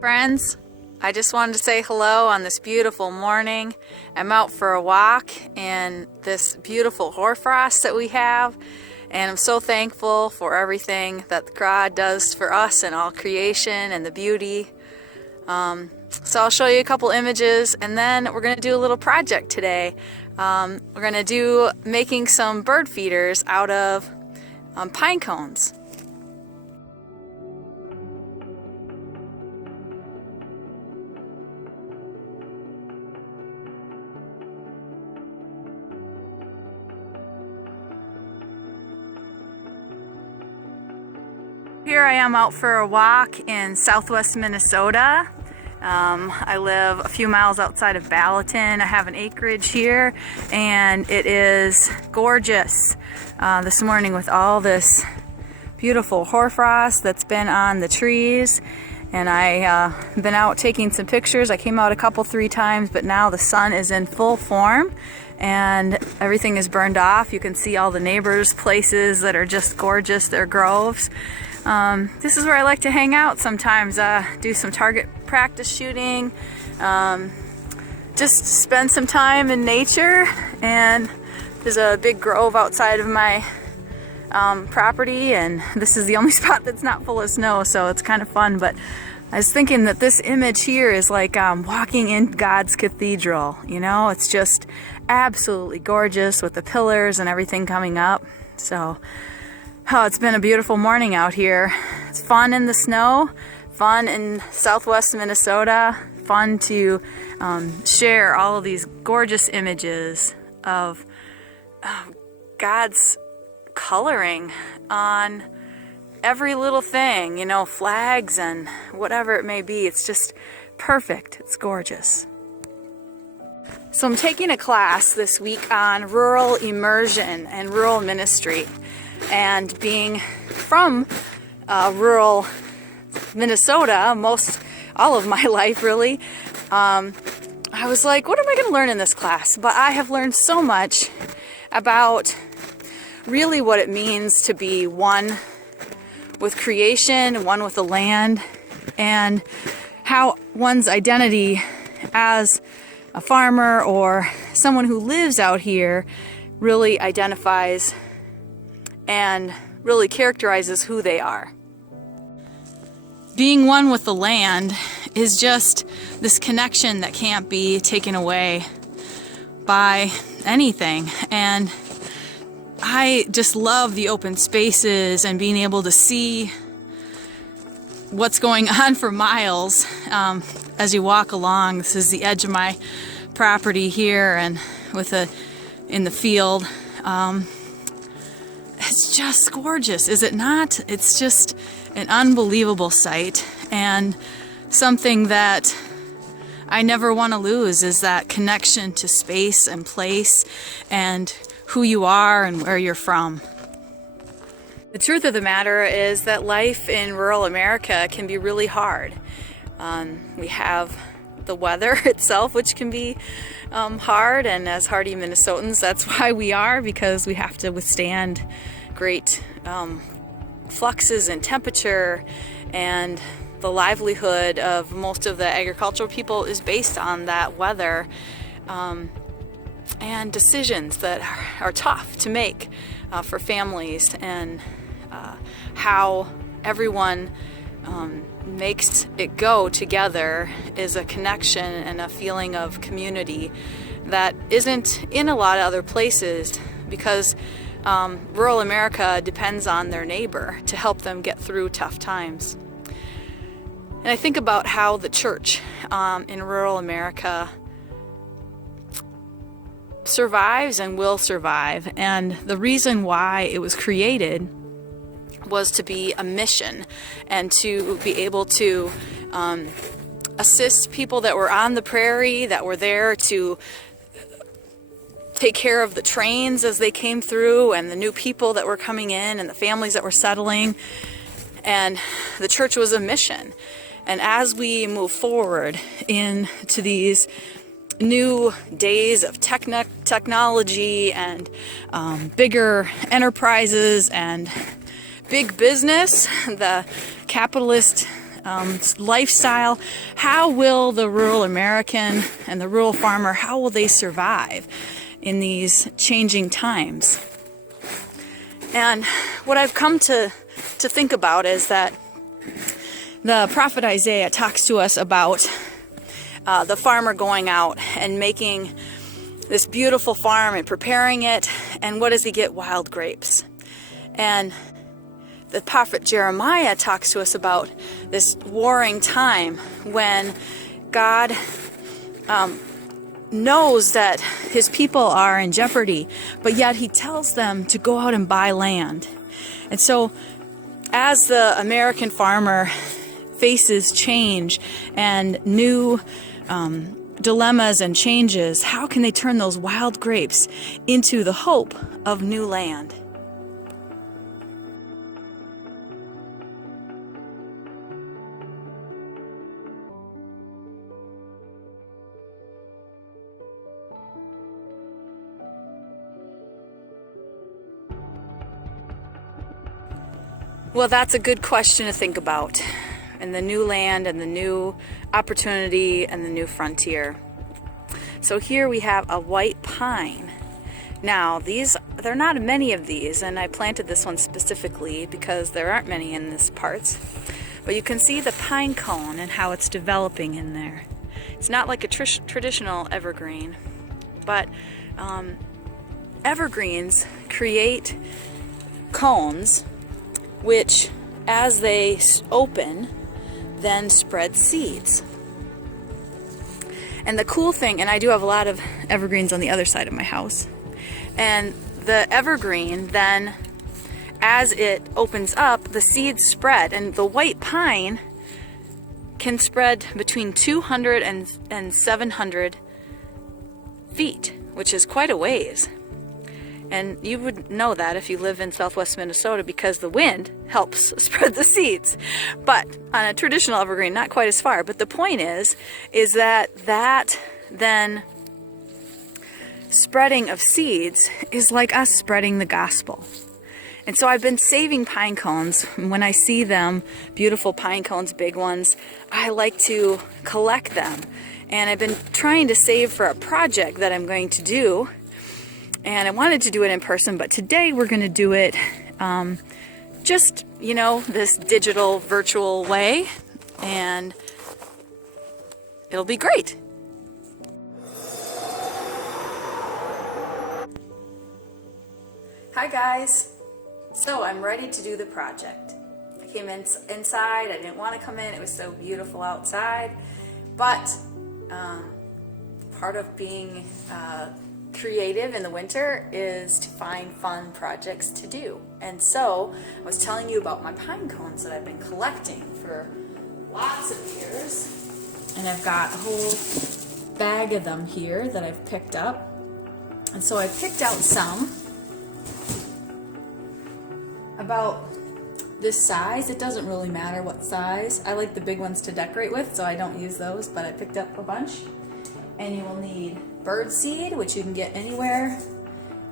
Friends, I just wanted to say hello on this beautiful morning. I'm out for a walk in this beautiful hoarfrost that we have, and I'm so thankful for everything that God does for us and all creation and the beauty. So I'll show you a couple images, and then we're going to do a little project today. We're going to do making some bird feeders out of pine cones. Here I am out for a walk in southwest Minnesota. I live a few miles outside of Ballatin. I have an acreage here, and it is gorgeous this morning with all this beautiful hoarfrost that's been on the trees. And I've been out taking some pictures. I came out three times, but now the sun is in full form and everything is burned off. You can see all the neighbors' places that are just gorgeous, their groves. This is where I like to hang out sometimes, do some target practice shooting, just spend some time in nature. And there's a big grove outside of my property, and this is the only spot that's not full of snow, so it's kind of fun. But I was thinking that this image here is like walking in God's cathedral. You know, it's just absolutely gorgeous with the pillars and everything coming up. So it's been a beautiful morning out here. It's fun in the snow, fun in southwest Minnesota, fun to share all of these gorgeous images of God's coloring on every little thing, you know, flags and whatever it may be. It's just perfect. It's gorgeous. So I'm taking a class this week on rural immersion and rural ministry. And being from rural Minnesota, all of my life really, I was like, what am I going to learn in this class? But I have learned so much about really what it means to be one with creation, one with the land, and how one's identity as a farmer or someone who lives out here really identifies and really characterizes who they are. Being one with the land is just this connection that can't be taken away by anything. And I just love the open spaces and being able to see what's going on for miles as you walk along. This is the edge of my property here, and in the field. It's just gorgeous, is it not? It's just an unbelievable sight, and something that I never want to lose is that connection to space and place and who you are and where you're from. The truth of the matter is that life in rural America can be really hard. We have the weather itself, which can be hard, and as hardy Minnesotans, that's why we are, because we have to withstand great fluxes in temperature, and the livelihood of most of the agricultural people is based on that weather, and decisions that are tough to make for families, and how everyone makes it go together is a connection and a feeling of community that isn't in a lot of other places, because rural America depends on their neighbor to help them get through tough times. And I think about how the church in rural America survives and will survive, and the reason why it was created was to be a mission and to be able to assist people that were on the prairie, that were there to take care of the trains as they came through, and the new people that were coming in, and the families that were settling. And the church was a mission. And as we move forward into these new days of technology and bigger enterprises and big business, the capitalist lifestyle. How will the rural American and the rural farmer, how will they survive in these changing times? And what I've come to think about is that the prophet Isaiah talks to us about the farmer going out and making this beautiful farm and preparing it, and what does he get? Wild grapes. And the prophet Jeremiah talks to us about this warring time when God knows that his people are in jeopardy, but yet he tells them to go out and buy land. And so as the American farmer faces change and new dilemmas and changes, how can they turn those wild grapes into the hope of new land? Well, that's a good question to think about. And the new land and the new opportunity and the new frontier. So here we have a white pine. Now, there are not many of these, and I planted this one specifically because there aren't many in this part. But you can see the pine cone and how it's developing in there. It's not like a traditional evergreen, but evergreens create cones which, as they open, then spread seeds. And the cool thing, and I do have a lot of evergreens on the other side of my house, and the evergreen then, as it opens up, the seeds spread, and the white pine can spread between 200 and 700 feet, which is quite a ways. And you would know that if you live in southwest Minnesota, because the wind helps spread the seeds. But on a traditional evergreen, not quite as far. But the point is that then spreading of seeds is like us spreading the gospel. And so I've been saving pine cones. When I see them, beautiful pine cones, big ones, I like to collect them. And I've been trying to save for a project that I'm going to do. And I wanted to do it in person, but today we're going to do it just, this digital, virtual way. And it'll be great. Hi guys. So I'm ready to do the project. I came inside. I didn't want to come in. It was so beautiful outside. But part of being creative in the winter is to find fun projects to do. And so I was telling you about my pine cones that I've been collecting for lots of years. And I've got a whole bag of them here that I've picked up. And so I picked out some about this size. It doesn't really matter what size. I like the big ones to decorate with, so I don't use those, but I picked up a bunch. And you will need bird seed, which you can get anywhere.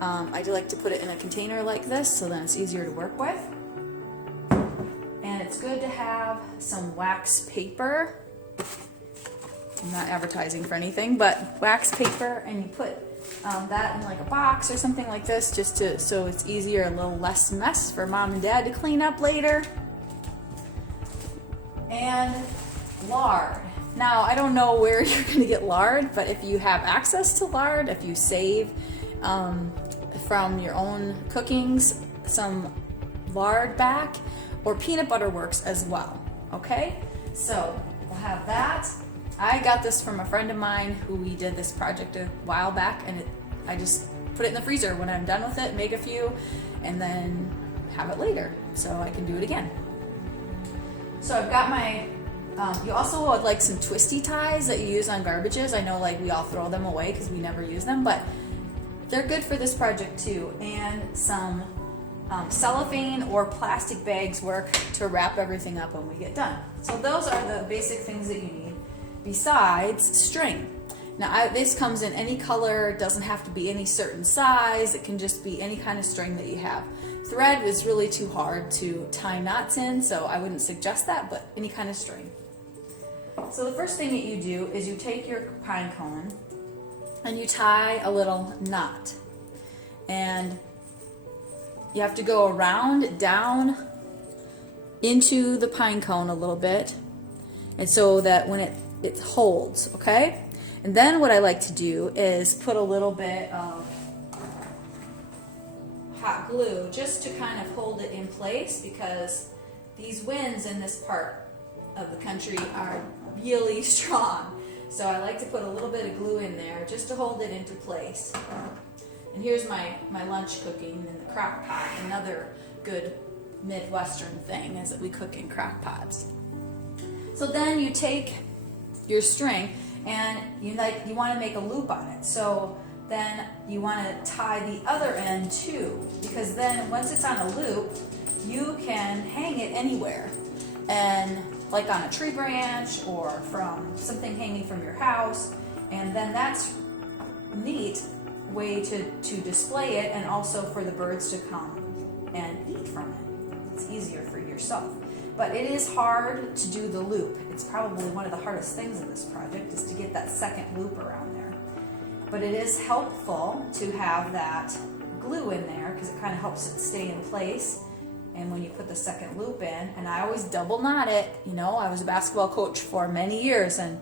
I do like to put it in a container like this, so then it's easier to work with. And it's good to have some wax paper. I'm not advertising for anything, but wax paper, and you put that in like a box or something like this, just so it's easier, a little less mess for mom and dad to clean up later. And lard. Now, I don't know where you're going to get lard, but if you have access to lard, if you save from your own cookings some lard back, or peanut butter works as well, okay? So we'll have that. I got this from a friend of mine who we did this project a while back, and I just put it in the freezer. When I'm done with it, make a few, and then have it later so I can do it again. So I've got my you also would like some twisty ties that you use on garbages. I know we all throw them away because we never use them, but they're good for this project too. And some cellophane or plastic bags work to wrap everything up when we get done. So those are the basic things that you need besides string. Now this comes in any color, doesn't have to be any certain size, it can just be any kind of string that you have. Thread is really too hard to tie knots in, so I wouldn't suggest that, but any kind of string. So the first thing that you do is you take your pine cone and you tie a little knot. And you have to go around, down into the pine cone a little bit, and so that when it holds, okay? And then what I like to do is put a little bit of hot glue just to kind of hold it in place, because these winds in this part of the country are really strong. So I like to put a little bit of glue in there just to hold it into place. And here's my lunch cooking in the crock pot. Another good Midwestern thing is that we cook in crock pots. So then you take your string and you want to make a loop on it. So then you want to tie the other end too, because then once it's on a loop, you can hang it anywhere. And like on a tree branch or from something hanging from your house. And then that's neat way to display it, and also for the birds to come and eat from it. It's easier for yourself. But it is hard to do the loop. It's probably one of the hardest things in this project is to get that second loop around there. But it is helpful to have that glue in there because it kind of helps it stay in place. And when you put the second loop in, and I always double knot it, you know, I was a basketball coach for many years, and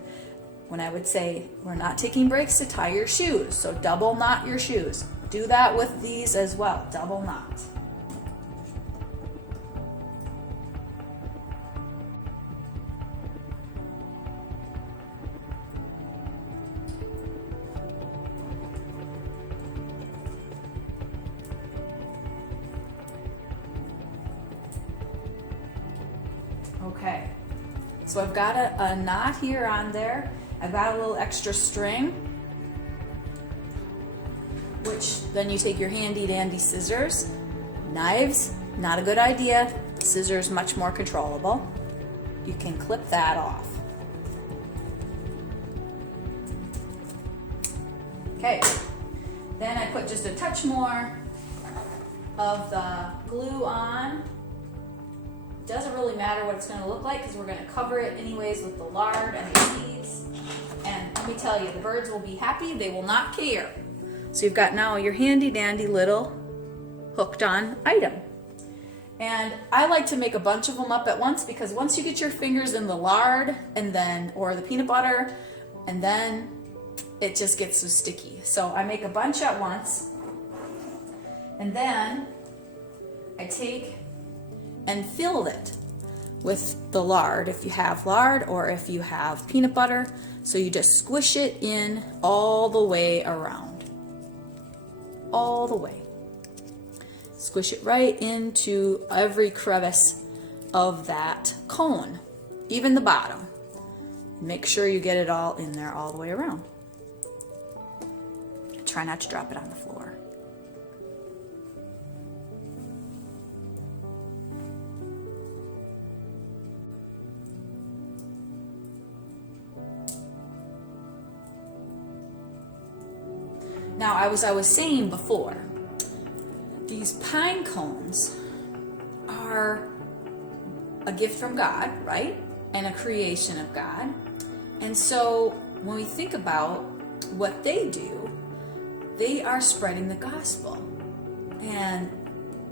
when I would say, we're not taking breaks to tie your shoes, so double knot your shoes. Do that with these as well, double knot. Okay, so I've got a knot here on there. I've got a little extra string, which then you take your handy dandy scissors. Knives, not a good idea. Scissors, much more controllable. You can clip that off. Okay, then I put just a touch more of the glue on. Doesn't really matter what it's going to look like because we're going to cover it anyways with the lard and the seeds. And let me tell you, the birds will be happy. They will not care. So you've got now your handy dandy little hooked on item. And I like to make a bunch of them up at once, because once you get your fingers in the lard and then, or the peanut butter, and then it just gets so sticky. So I make a bunch at once. And then I take and fill it with the lard, if you have lard or if you have peanut butter. So you just squish it in all the way around. All the way. Squish it right into every crevice of that cone, even the bottom. Make sure you get it all in there all the way around. Try not to drop it on the floor. Now, as I was saying before, these pine cones are a gift from God, right? And a creation of God. And so when we think about what they do, they are spreading the gospel. And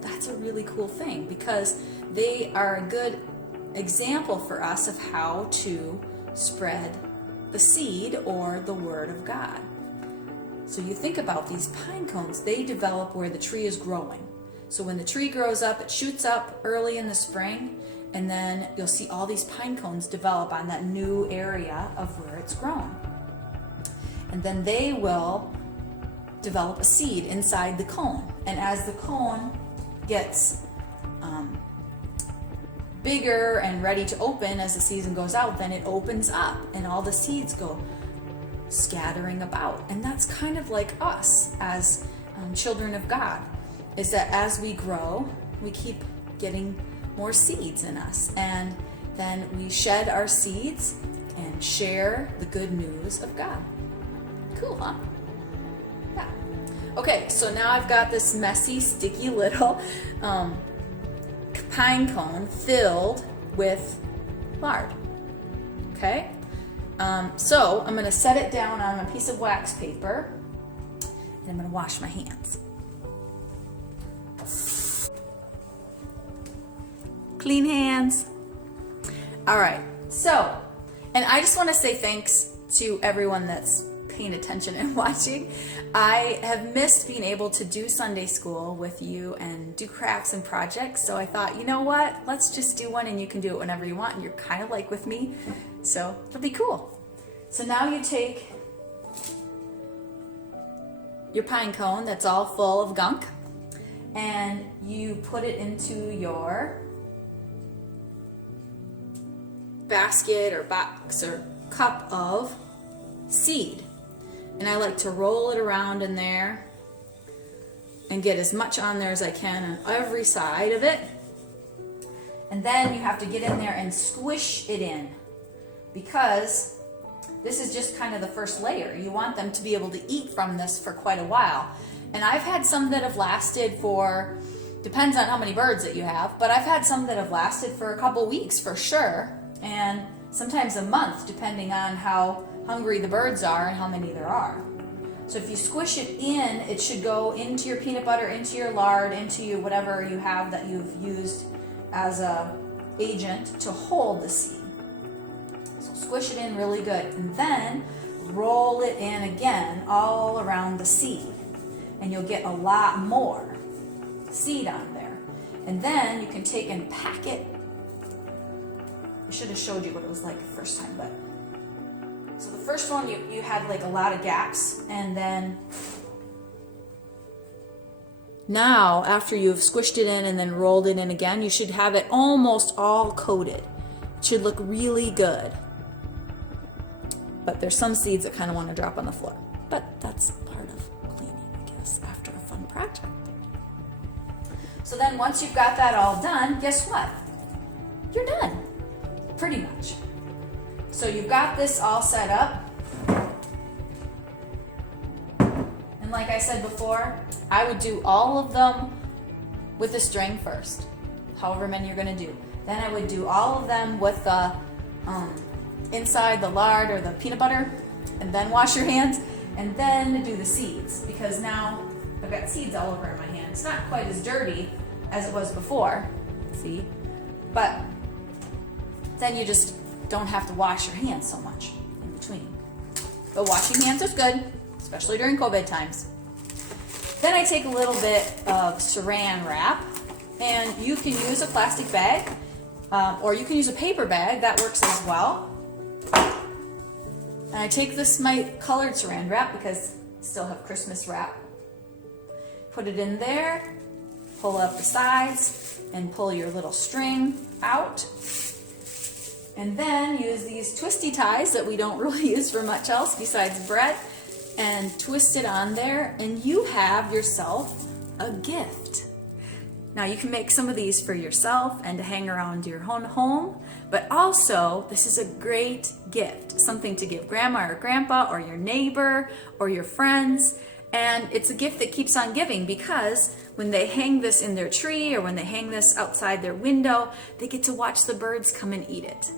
that's a really cool thing, because they are a good example for us of how to spread the seed or the word of God. So you think about these pine cones, they develop where the tree is growing. So when the tree grows up, it shoots up early in the spring, and then you'll see all these pine cones develop on that new area of where it's grown. And then they will develop a seed inside the cone. And as the cone gets bigger and ready to open as the season goes out, then it opens up and all the seeds go scattering about. And that's kind of like us as children of God, is that as we grow, we keep getting more seeds in us, and then we shed our seeds and share the good news of God. Cool, huh? Yeah. Okay, so now I've got this messy, sticky little pine cone filled with lard. Okay, so I'm going to set it down on a piece of wax paper, and I'm going to wash my hands. Clean hands. All right, so, and I just want to say thanks to everyone that's paying attention and watching. I have missed being able to do Sunday school with you and do crafts and projects, so I thought, you know what, let's just do one and you can do it whenever you want, and you're kind of like with me, so it'll be cool. So now you take your pine cone that's all full of gunk, and you put it into your basket or box or cup of seed. And I like to roll it around in there and get as much on there as I can on every side of it. And then you have to get in there and squish it in, because this is just kind of the first layer. You want them to be able to eat from this for quite a while. And I've had some that have lasted for, depends on how many birds that you have, but I've had some that have lasted for a couple weeks for sure, and sometimes a month depending on how hungry the birds are and how many there are. So if you squish it in, it should go into your peanut butter, into your lard, into your whatever you have that you've used as a agent to hold the seed. So squish it in really good, and then roll it in again all around the seed, and you'll get a lot more seed on there. And then you can take and pack it. I should have showed you what it was like the first time, but so the first one you had like a lot of gaps, and then now after you've squished it in and then rolled it in again, you should have it almost all coated. It should look really good. But there's some seeds that kind of want to drop on the floor. But that's part of cleaning, I guess, after a fun project. So then once you've got that all done, guess what? You're done, pretty much. So you've got this all set up. And like I said before, I would do all of them with the string first, however many you're going to do. Then I would do all of them with the inside the lard or the peanut butter, and then wash your hands, and then do the seeds, because now I've got seeds all over in my hand. It's not quite as dirty as it was before, see? But then you just don't have to wash your hands so much in between. But washing hands is good, especially during COVID times. Then I take a little bit of saran wrap, and you can use a plastic bag, or you can use a paper bag, that works as well. And I take this my colored saran wrap because I still have Christmas wrap. Put it in there, pull up the sides, and pull your little string out. And then use these twisty ties that we don't really use for much else besides bread, and twist it on there, and you have yourself a gift. Now you can make some of these for yourself and to hang around your home, but also this is a great gift, something to give grandma or grandpa or your neighbor or your friends. And it's a gift that keeps on giving, because when they hang this in their tree or when they hang this outside their window, they get to watch the birds come and eat it.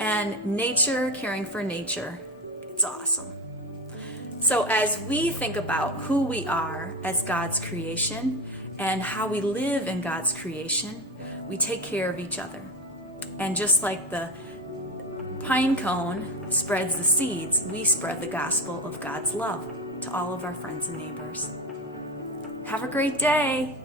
And nature, caring for nature, it's awesome. So as we think about who we are as God's creation and how we live in God's creation, we take care of each other. And just like the pine cone spreads the seeds, we spread the gospel of God's love to all of our friends and neighbors. Have a great day.